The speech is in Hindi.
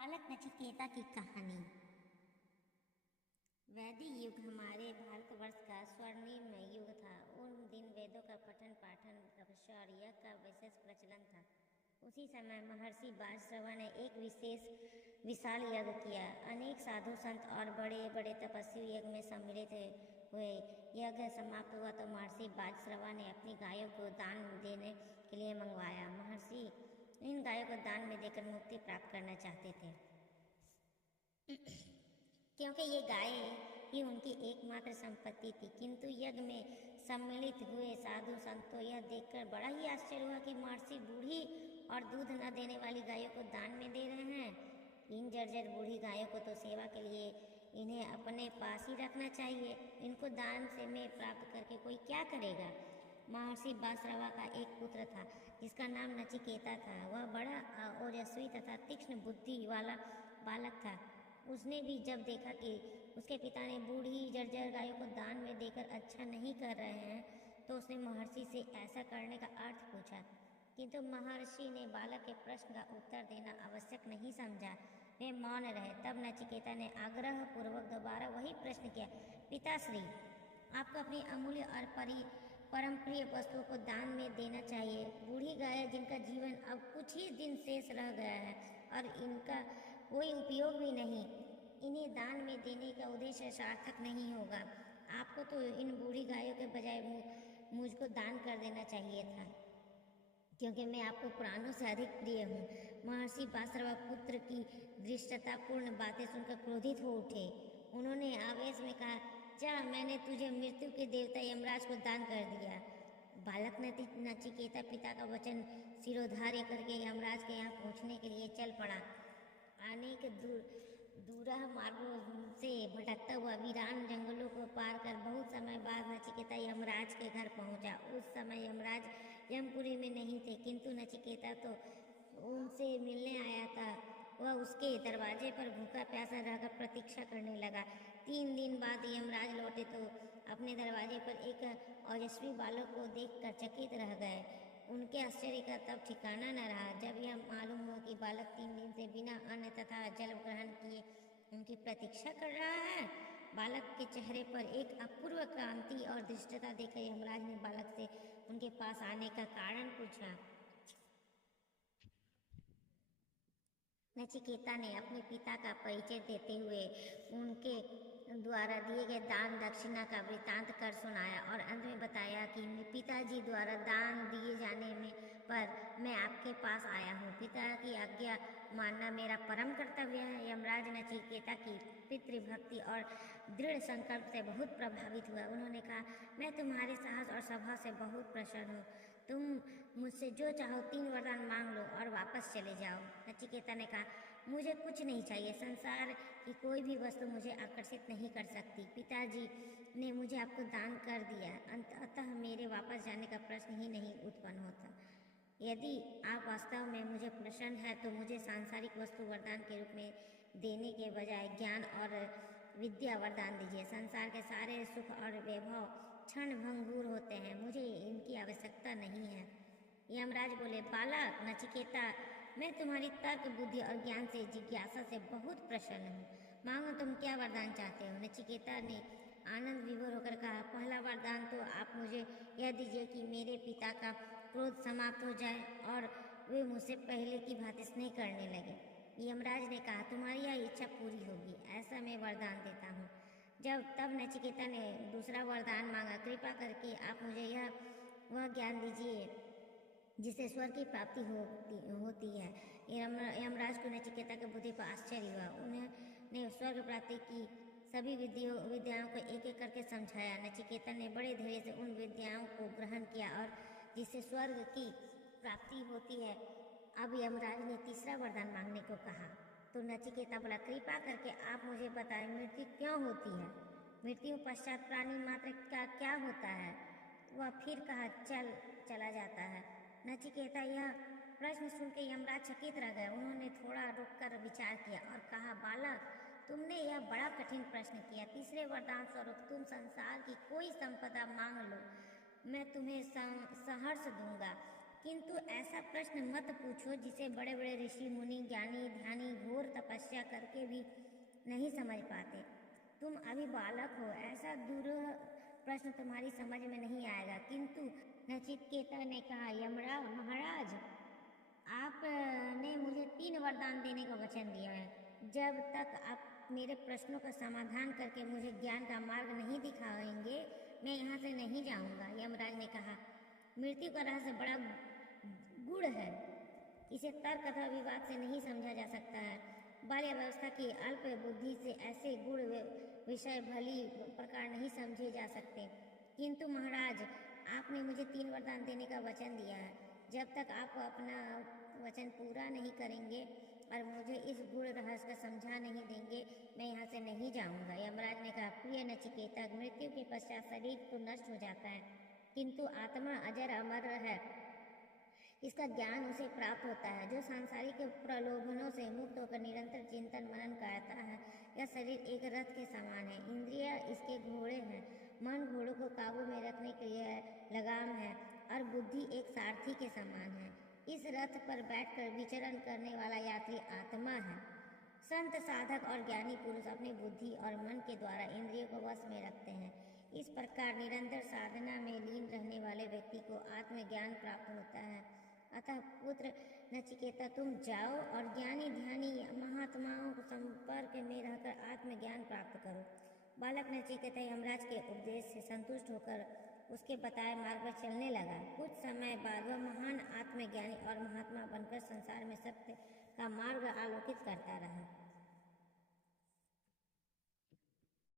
बालक नचिकेता की कहानी। वैदिक युग हमारे भारतवर्ष का स्वर्णिम युग था। उन दिन वेदों का पठन पाठन तपस्या और यज्ञ का विशेष प्रचलन था। उसी समय महर्षि बालश्रवा ने एक विशाल यज्ञ किया। अनेक साधु संत और बड़े बड़े तपस्वी यज्ञ में सम्मिलित हुए। यज्ञ समाप्त हुआ तो महर्षि बालश्रवा ने अपनी गायों को दान देने के लिए मंगवाया। महर्षि इन गायों को दान में देकर मुक्ति प्राप्त करना चाहते थे, क्योंकि ये गायें ही उनकी एकमात्र संपत्ति थी। किंतु यज्ञ में सम्मिलित हुए साधु संतों यह देखकर बड़ा ही आश्चर्य हुआ कि महर्षि बूढ़ी और दूध न देने वाली गायों को दान में दे रहे हैं। इन जर्जर बूढ़ी गायों को तो सेवा के लिए इन्हें अपने पास ही रखना चाहिए। इनको दान से में प्राप्त करके कोई क्या करेगा। महर्षि बालश्रवा का एक पुत्र था जिसका नाम नचिकेता था। वह बड़ा ओजस्वी तथा तीक्ष्ण बुद्धि वाला बालक था। उसने भी जब देखा कि उसके पिता ने बूढ़ी जर्जर गायों को दान में देकर अच्छा नहीं कर रहे हैं, तो उसने महर्षि से ऐसा करने का अर्थ पूछा। किंतु महर्षि ने बालक के प्रश्न का उत्तर देना आवश्यक नहीं समझा। वे मौन रहे। तब नचिकेता ने आग्रह पूर्वक दोबारा वही प्रश्न किया। पिताश्री, आपको अपनी अमूल्य और परम प्रिय वस्तुओं को दान में देना चाहिए। बूढ़ी गाय जिनका जीवन अब कुछ ही दिन शेष रह गया है और इनका कोई उपयोग भी नहीं, इन्हें दान में देने का उद्देश्य सार्थक नहीं होगा। आपको तो इन बूढ़ी गायों के बजाय मुझको दान कर देना चाहिए था, क्योंकि मैं आपको प्राणों से अधिक प्रिय हूँ। महर्षि बालश्रवा पुत्र की धृष्टतापूर्ण बातें सुनकर क्रोधित हो उठे। उन्होंने आवेश में कहा, जा, मैंने तुझे मृत्यु के देवता यमराज को दान कर दिया। बालक नचिकेता पिता का वचन सिरोधार्य करके यमराज के यहाँ पहुँचने के लिए चल पड़ा। अनेक दूरह मार्गों से भटकता हुआ वीरान जंगलों को पार कर बहुत समय बाद नचिकेता यमराज के घर पहुंचा। उस समय यमराज यमपुरी में नहीं थे, किंतु नचिकेता तो उनसे मिलने आया था। वह उसके दरवाजे पर भूखा प्यासा रहकर प्रतीक्षा करने लगा। 3 दिन बाद यमराज लौटे तो अपने दरवाजे पर एक ओजस्वी बालक को देखकर चकित रह गए। उनके आश्चर्य का तब ठिकाना न रहा जब यह मालूम हुआ कि बालक 3 दिन से बिना अन्न तथा जल ग्रहण किए उनकी प्रतीक्षा कर रहा है। बालक के चेहरे पर एक अपूर्व क्रांति और धृष्टता देखकर यमराज ने बालक से उनके पास आने का कारण पूछा। नचिकेता ने अपने पिता का परिचय देते हुए उनके द्वारा दिए गए दान दक्षिणा का वृतांत कर सुनाया और अंत में बताया कि पिताजी द्वारा दान दिए जाने में पर मैं आपके पास आया हूँ। पिता की आज्ञा मानना मेरा परम कर्तव्य है। यमराज नचिकेता की पितृभक्ति और दृढ़ संकल्प से बहुत प्रभावित हुआ। उन्होंने कहा, मैं तुम्हारे साहस और स्वभाव से बहुत प्रसन्न हूँ। तुम मुझसे जो चाहो 3 वरदान मांग लो और वापस चले जाओ। नचिकेता ने कहा, मुझे कुछ नहीं चाहिए। संसार की कोई भी वस्तु मुझे आकर्षित नहीं कर सकती। पिताजी ने मुझे आपको दान कर दिया, अतः मेरे वापस जाने का प्रश्न ही नहीं उत्पन्न होता। यदि आप वास्तव में मुझे प्रसन्न है तो मुझे सांसारिक वस्तु वरदान के रूप में देने के बजाय ज्ञान और विद्या वरदान दीजिए। संसार के सारे सुख और वैभव क्षण भंगुर होते हैं, मुझे इनकी आवश्यकता नहीं है। यमराज बोले, बालक नचिकेता, मैं तुम्हारी तर्क बुद्धि और ज्ञान से जिज्ञासा से बहुत प्रसन्न हूँ। मांगो, तुम क्या वरदान चाहते हो। नचिकेता ने आनंद विभोर होकर कहा, पहला वरदान तो आप मुझे यह दीजिए कि मेरे पिता का क्रोध समाप्त हो जाए और वे मुझसे पहले की भांति स्नेह करने लगे। यमराज ने कहा, तुम्हारी यह इच्छा पूरी होगी, ऐसा मैं वरदान देता हूँ। तब नचिकेता ने दूसरा वरदान मांगा, कृपा करके आप मुझे वह ज्ञान दीजिए जिससे स्वर्ग की प्राप्ति होती है। यमराज को नचिकेता के बुद्धि पर आश्चर्य हुआ। उन्होंने स्वर्ग प्राप्ति की सभी विद्याओं को एक एक करके समझाया। नचिकेता ने बड़े धैर्य से उन विद्याओं को ग्रहण किया और जिससे स्वर्ग की प्राप्ति होती है। अब यमराज ने तीसरा वरदान मांगने को कहा तो नचिकेता बोला, कृपा करके आप मुझे बताएं, मृत्यु क्यों होती है। मृत्यु पश्चात प्राणी मात्र का क्या होता है। वह फिर कहा, चला जाता है। नचिकेता यह प्रश्न सुनकर यमराज चकित रह गए। उन्होंने थोड़ा रुककर विचार किया और कहा, बालक, तुमने यह बड़ा कठिन प्रश्न किया। तीसरे वरदान स्वरूप तुम संसार की कोई संपदा मांग लो, मैं तुम्हें सहर्ष दूंगा, किंतु ऐसा प्रश्न मत पूछो जिसे बड़े बड़े ऋषि मुनि ज्ञानी ध्यानी घोर तपस्या तपस्या करके भी नहीं समझ पाते। तुम अभी बालक हो, ऐसा दूरह प्रश्न तुम्हारी समझ में नहीं आएगा। किंतु नचिकेता ने कहा, यमराज महाराज, आपने मुझे 3 वरदान देने का वचन दिया है। जब तक आप मेरे प्रश्नों का समाधान करके मुझे ज्ञान का मार्ग नहीं दिखाएंगे, मैं यहाँ से नहीं जाऊँगा। यमराज ने कहा, मृत्यु का रहस्य बड़ा गूढ़ है, इसे तर्क अथवा विवाद से नहीं समझा जा सकता है। बाल्यावस्था की अल्प बुद्धि से ऐसे गूढ़ विषय भली प्रकार नहीं समझे जा सकते। किंतु महाराज, आपने मुझे 3 वरदान देने का वचन दिया है। जब तक आप अपना वचन पूरा नहीं करेंगे और मुझे इस गूढ़ रहस्य का समझा नहीं देंगे, मैं यहाँ से नहीं जाऊँगा। यमराज ने कहा, प्रिय नचिकेता, मृत्यु के पश्चात शरीर तो नष्ट हो जाता है, किंतु आत्मा अजर अमर है। इसका ज्ञान उसे प्राप्त होता है जो सांसारिक प्रलोभनों से मुक्त होकर निरंतर चिंतन मनन करता है। यह शरीर एक रथ के समान है, इंद्रियां इसके घोड़े हैं, मन घोड़ों को काबू में रखने के लिए लगाम है और बुद्धि एक सारथी के समान है। इस रथ पर बैठकर विचरण करने वाला यात्री आत्मा है। संत, साधक और ज्ञानी पुरुष अपनी बुद्धि और मन के द्वारा इंद्रियों को वश में रखते हैं। इस प्रकार निरंतर साधना में लीन रहने वाले व्यक्ति को आत्मज्ञान प्राप्त होता है। अतः पुत्र नचिकेता, तुम जाओ और ज्ञानी ध्यानी महात्माओं के संपर्क में रहकर आत्मज्ञान प्राप्त करो। बालक नचिकेता यमराज के उपदेश से संतुष्ट होकर उसके बताए मार्ग पर चलने लगा। कुछ समय बाद वह महान आत्मज्ञानी और महात्मा बनकर संसार में सत्य का मार्ग आलोकित करता रहा।